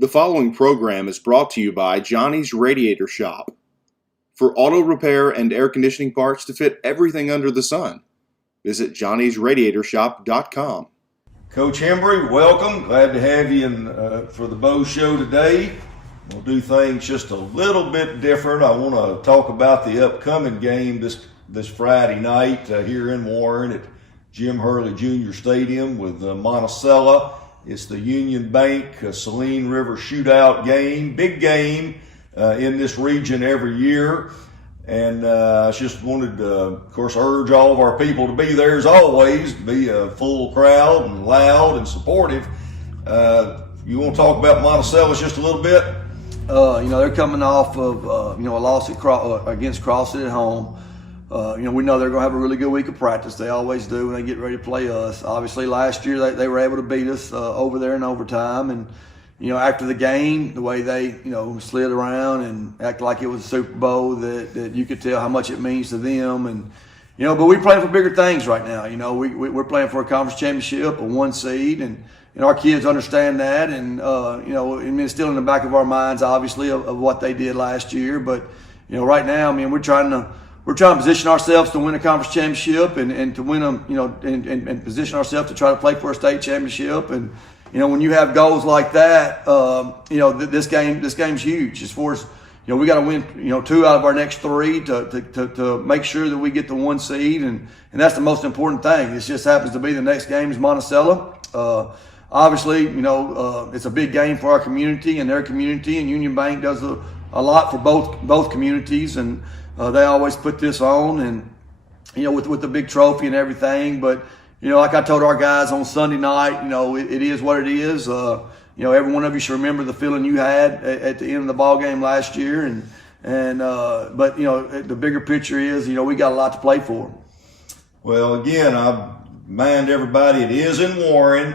The following program is brought to you by Johnny's Radiator Shop. For auto repair and air conditioning parts to fit everything under the sun, visit johnnysradiatorshop.com. Coach Hembree, welcome. Glad to have you for the Bo Show today. We'll do things just a little bit different. I want to talk about the upcoming game this Friday night here in Warren at Jim Hurley Jr. Stadium with Monticello. It's the Union Bank Saline River Shootout game, big game in this region every year. And I just wanted to, of course, urge all of our people to be there as always, be a full crowd and loud and supportive. You want to talk about Monticello just a little bit? They're coming off of, a loss against Crossett at home. We know they're going to have a really good week of practice. They always do when they get ready to play us. Obviously, last year they were able to beat us over there in overtime. And, after the game, the way they, slid around and act like it was a Super Bowl, that you could tell how much it means to them. And, but we're playing for bigger things right now. We're playing for a conference championship, a 1 seed, and our kids understand that. And, it's still in the back of our minds, obviously, of what they did last year. But, right now, we're trying to position ourselves to win a conference championship and to win them, and position ourselves to try to play for a state championship. And, when you have goals like that, this game's huge as far as, we got to win, 2 out of our next 3 to make sure that we get the 1 seed. And that's the most important thing. It just happens to be the next game is Monticello. Obviously, it's a big game for our community and their community, and Union Bank does a lot for both communities. And, they always put this on, and with the big trophy and everything. But like I told our guys on Sunday night, it is what it is. Every one of you should remember the feeling you had at the end of the ball game last year. But the bigger picture is, we got a lot to play for. Well, again, I remind everybody it is in Warren.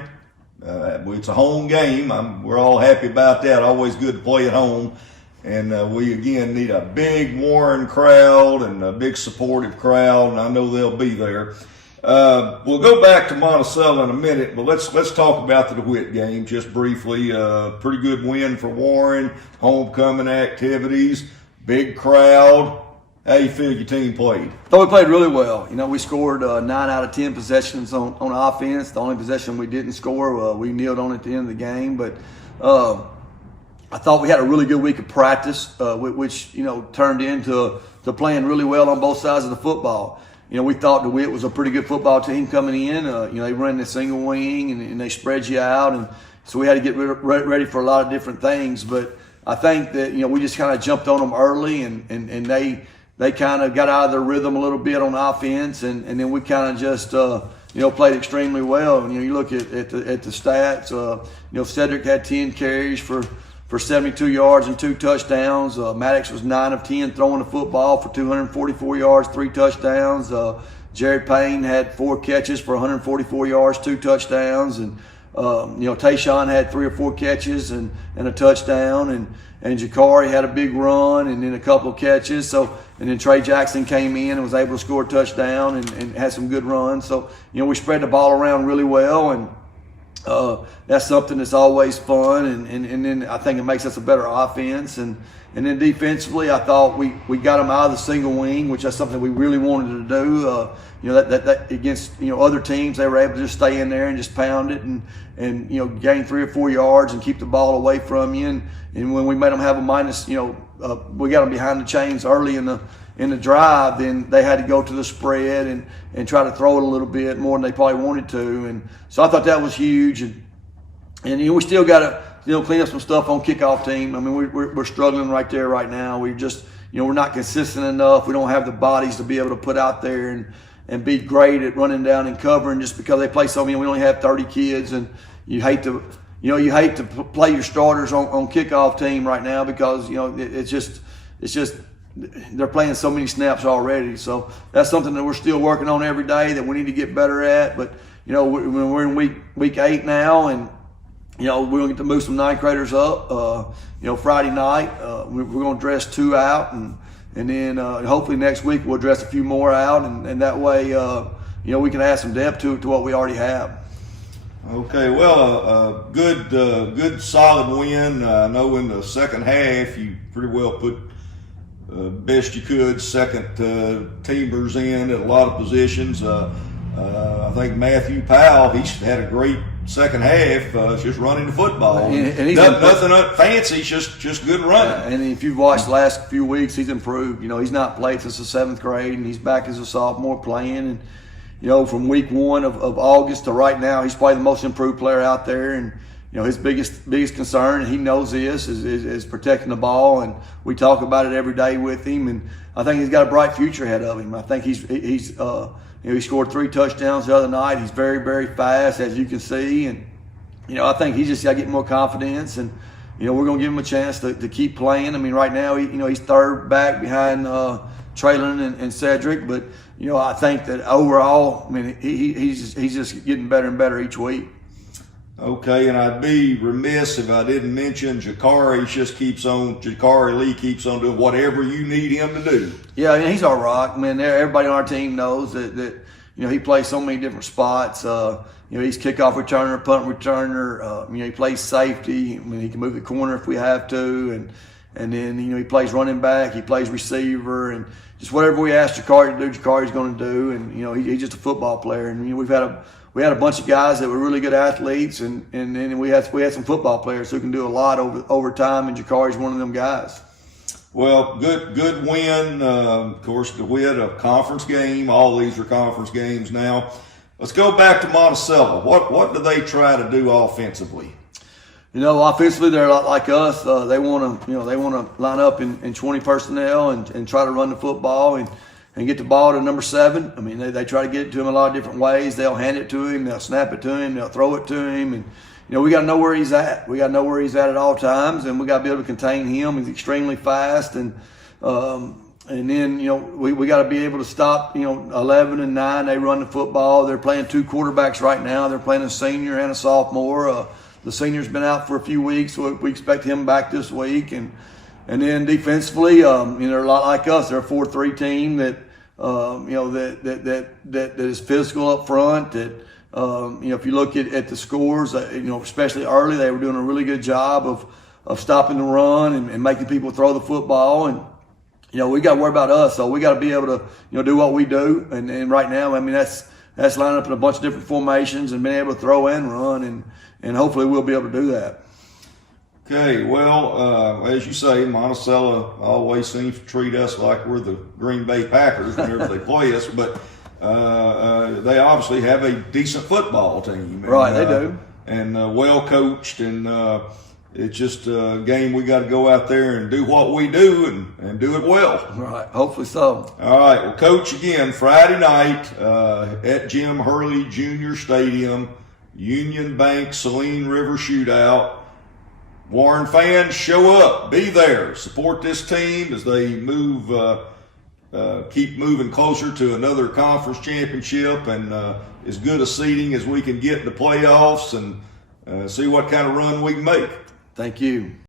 It's a home game. We're all happy about that. Always good to play at home. And we, again, need a big Warren crowd and a big supportive crowd, and I know they'll be there. We'll go back to Monticello in a minute, but let's talk about the DeWitt game just briefly. Pretty good win for Warren, homecoming activities, big crowd. How you feel your team played? Thought we played really well. We scored 9 out of 10 possessions on offense. The only possession we didn't score, we kneeled on at the end of the game. But I thought we had a really good week of practice, which turned into playing really well on both sides of the football. We thought DeWitt was a pretty good football team coming in. They run the single wing and they spread you out, and so we had to get ready for a lot of different things. But I think that we just kind of jumped on them early, and they kind of got out of their rhythm a little bit on offense, and then we kind of just played extremely well. And you look at the stats. Cedric had 10 carries for 72 yards and 2 touchdowns. Maddox was 9 of 10 throwing the football for 244 yards, 3 touchdowns. Jared Payne had 4 catches for 144 yards, 2 touchdowns. And, Tayshawn had 3 or 4 catches and a touchdown. And Jakari had a big run and then a couple of catches. And then Trey Jackson came in and was able to score a touchdown and had some good runs. So, we spread the ball around really well, and that's something that's always fun, and then I think it makes us a better offense. And then defensively, I thought we got them out of the single wing, which is something we really wanted to do. That against other teams, they were able to just stay in there and just pound it and gain 3 or 4 yards and keep the ball away from you. And when we made them have a minus, we got them behind the chains early in the drive, then they had to go to the spread and try to throw it a little bit more than they probably wanted to. And so I thought that was huge. And we still got to clean up some stuff on kickoff team. We're struggling right there right now. We just we're not consistent enough. We don't have the bodies to be able to put out there and be great at running down and covering, just because they play so many. We only have 30 kids, and you hate to play your starters on kickoff team right now, because it's just they're playing so many snaps already. So that's something that we're still working on every day that we need to get better at. But when we're in week 8 now, and we're going to get to move some 9th graders up. Friday night we're going to dress 2 out, and then hopefully next week we'll dress a few more out, and that way we can add some depth to what we already have. Okay, well, good solid win. I know in the second half you pretty well put best you could second teamers in at a lot of positions. I think Matthew Powell, he's had a great second half, just running the football. And he's nothing fancy, just good running. And if you've watched the last few weeks, he's improved. You know, he's not played since the 7th grade, and he's back as a sophomore playing. And you know, from week 1 of August to right now, he's probably the most improved player out there. And you know, his biggest concern, and he knows this, is protecting the ball. And we talk about it every day with him. And I think he's got a bright future ahead of him. I think he's you know, he scored 3 touchdowns the other night. He's very, very fast, as you can see. And you know, I think he's just got to get more confidence. And you know, we're going to give him a chance to keep playing. I mean, right now, he's third back behind Traylon and Cedric, but you know, I think that overall, I mean, he's just getting better and better each week. Okay, and I'd be remiss if I didn't mention Jakari Lee keeps on doing whatever you need him to do. Yeah, and he's our rock. I mean, everybody on our team knows that you know, he plays so many different spots. You know, he's kickoff returner, punt returner. You know, he plays safety. I mean, he can move the corner if we have to, and then you know, he plays running back. He plays receiver, and just whatever we ask Jakari to do, Jakari's going to do. And you know, he's just a football player. And you know, we had a bunch of guys that were really good athletes, and then we had some football players who can do a lot over time, and Jakari's one of them guys. Well, good win. Of course, we had a conference game. All these are conference games now. Let's go back to Monticello. What do they try to do offensively? You know, offensively, they're a lot like us. They want to line up in 20 personnel and try to run the football and get the ball to number 7. I mean, they try to get it to him a lot of different ways. They'll hand it to him, they'll snap it to him, they'll throw it to him, and you know, we got to know where he's at. We got to know where he's at all times, and we got to be able to contain him. He's extremely fast, and then you know, we got to be able to stop. You know, 11 and 9, they run the football. They're playing 2 quarterbacks right now. They're playing a senior and a sophomore. The senior's been out for a few weeks, so we expect him back this week. And then defensively, you know, they're a lot like us. They're a 4-3 team that you know, that is physical up front. That you know, if you look at the scores, you know, especially early, they were doing a really good job of stopping the run and making people throw the football. And you know, we got to worry about us, so we got to be able to, you know, do what we do. And right now, I mean, that's lining up in a bunch of different formations and being able to throw and run, and hopefully we'll be able to do that. Okay, well, as you say, Monticello always seems to treat us like we're the Green Bay Packers whenever they play us, but they obviously have a decent football team. Right, they do. And well coached, and it's just a game we got to go out there and do what we do and do it well. Right, hopefully so. All right, well, Coach, again, Friday night at Jim Hurley Jr. Stadium, Union Bank Saline River Shootout. Warren fans, show up, be there, support this team as they keep moving closer to another conference championship and as good a seeding as we can get in the playoffs and see what kind of run we can make. Thank you.